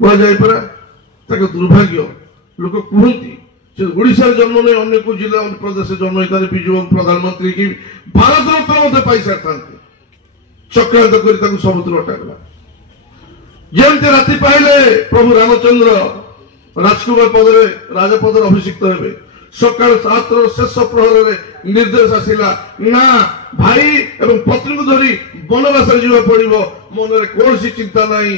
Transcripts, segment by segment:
କୁହାଯାଇପାରେ ତାଙ୍କ ଦୁର୍ଭାଗ୍ୟ ଲୋକ କୁହନ୍ତି ସେ ଓଡ଼ିଶାରେ ଜନ୍ମ ନେଇ ଅନ୍ୟ କୋଉ ଜିଲ୍ଲା ଅନ୍ୟ ପ୍ରଦେଶରେ ଜନ୍ମ ହେଇଥାନ୍ତି ବିଜୁ ପ୍ରଧାନମନ୍ତ୍ରୀ କି ଭାରତ ରତ୍ନ ମଧ୍ୟ ପାଇସାରିଥାନ୍ତି ଚକ୍ରାନ୍ତ କରି ତାକୁ ସବୁଥିରୁ ଅଟାଗଲା ଯେମିତି ରାତି ପାଇଲେ ପ୍ରଭୁ ରାମଚନ୍ଦ୍ର ରାଜକୁମାର ପଦରେ ରାଜପଦରେ ଅଭିଷିକ୍ତ ହେବେ ସକାଳ 7ର ଶେଷ ପ୍ରହରରେ ନିର୍ଦ୍ଦେଶ ଆସିଲା ନା ଭାଇ ଏବଂ ପତ୍ନୀଙ୍କୁ ଧରି ବନବାସରେ ଯିବାକୁ ପଡିବ ମନରେ କୌଣସି ଚିନ୍ତା ନାହିଁ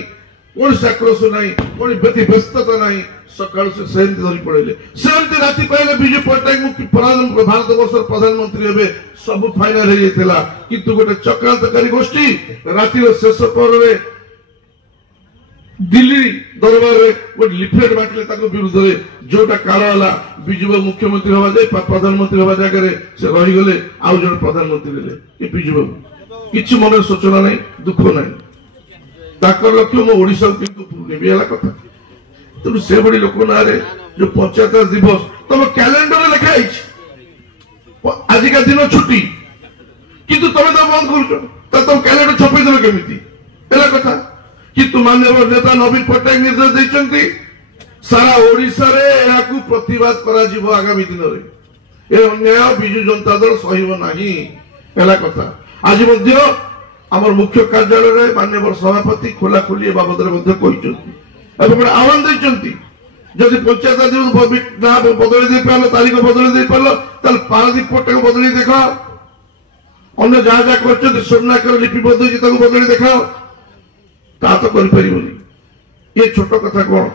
କୌଣସି ଆକ୍ରୋଶ ନାହିଁ କୌଣସି ବ୍ୟତିବ୍ୟସ୍ତତା ନାହିଁ ସକାଳୁ ସେ ସେମିତି ଧରି ପଳେଇଲେ ସେମିତି ରାତି ପାଇଲେ ବିଜୁ ପଟ୍ଟନାୟକ ଭାରତ ବର୍ଷର ପ୍ରଧାନମନ୍ତ୍ରୀ ହେବେ ସବୁ ଫାଇନାଲ ହେଇଯାଇଥିଲା କିନ୍ତୁ ଗୋଟେ ଚକ୍ରାନ୍ତକାରୀ ଗୋଷ୍ଠୀ ରାତିର ଶେଷ ପ୍ରହରରେ दिल्ली दरबार में गोटे लिफलेट बांटिले विरुद्ध में जोटा काल है विजु मुख्यमंत्री हवा जाए प्रधानमंत्री हवा जगह से रहीगले आउ जन प्रधानमंत्री हेले विजु बाबू किसी मन सूचना नहीं दुख नहीं लक्ष्य मो ओडिशा कथा तेणु से बड़ी लोक ना जो पंचायत दिवस तुम कैलेंडर लिखाई आजिका दिन छुट्टी किंतु तुम तो बंद कर तुम कैलेंडर छपेदेल केमी कथा किंतु माननीय नेता नवीन पट्टनायक निर्देश देते सारा ओडिशा रे याकू प्रतिवाद करा जीवो आगामी दिन रे ए अन्याय बिजु जनता दल सहिबो नाही पहला कथा आज मध्य हमर मुख्य कार्यालय रे माननीय सभापति खोला खोली बाबद रे मध्य कहिसंती एबे बड आह्वान दैसंती जदि पंचायत दिवस ना बदली दे पालो तारीख बदली दे पालो तल पारादीप पट्टनायक बदली देखा अन्य जहाँ जहाँ करछंती सोमनाकर लिपिबद्ध होई ताको बदली देखाओ ता तो कर ये छोट कथा कौन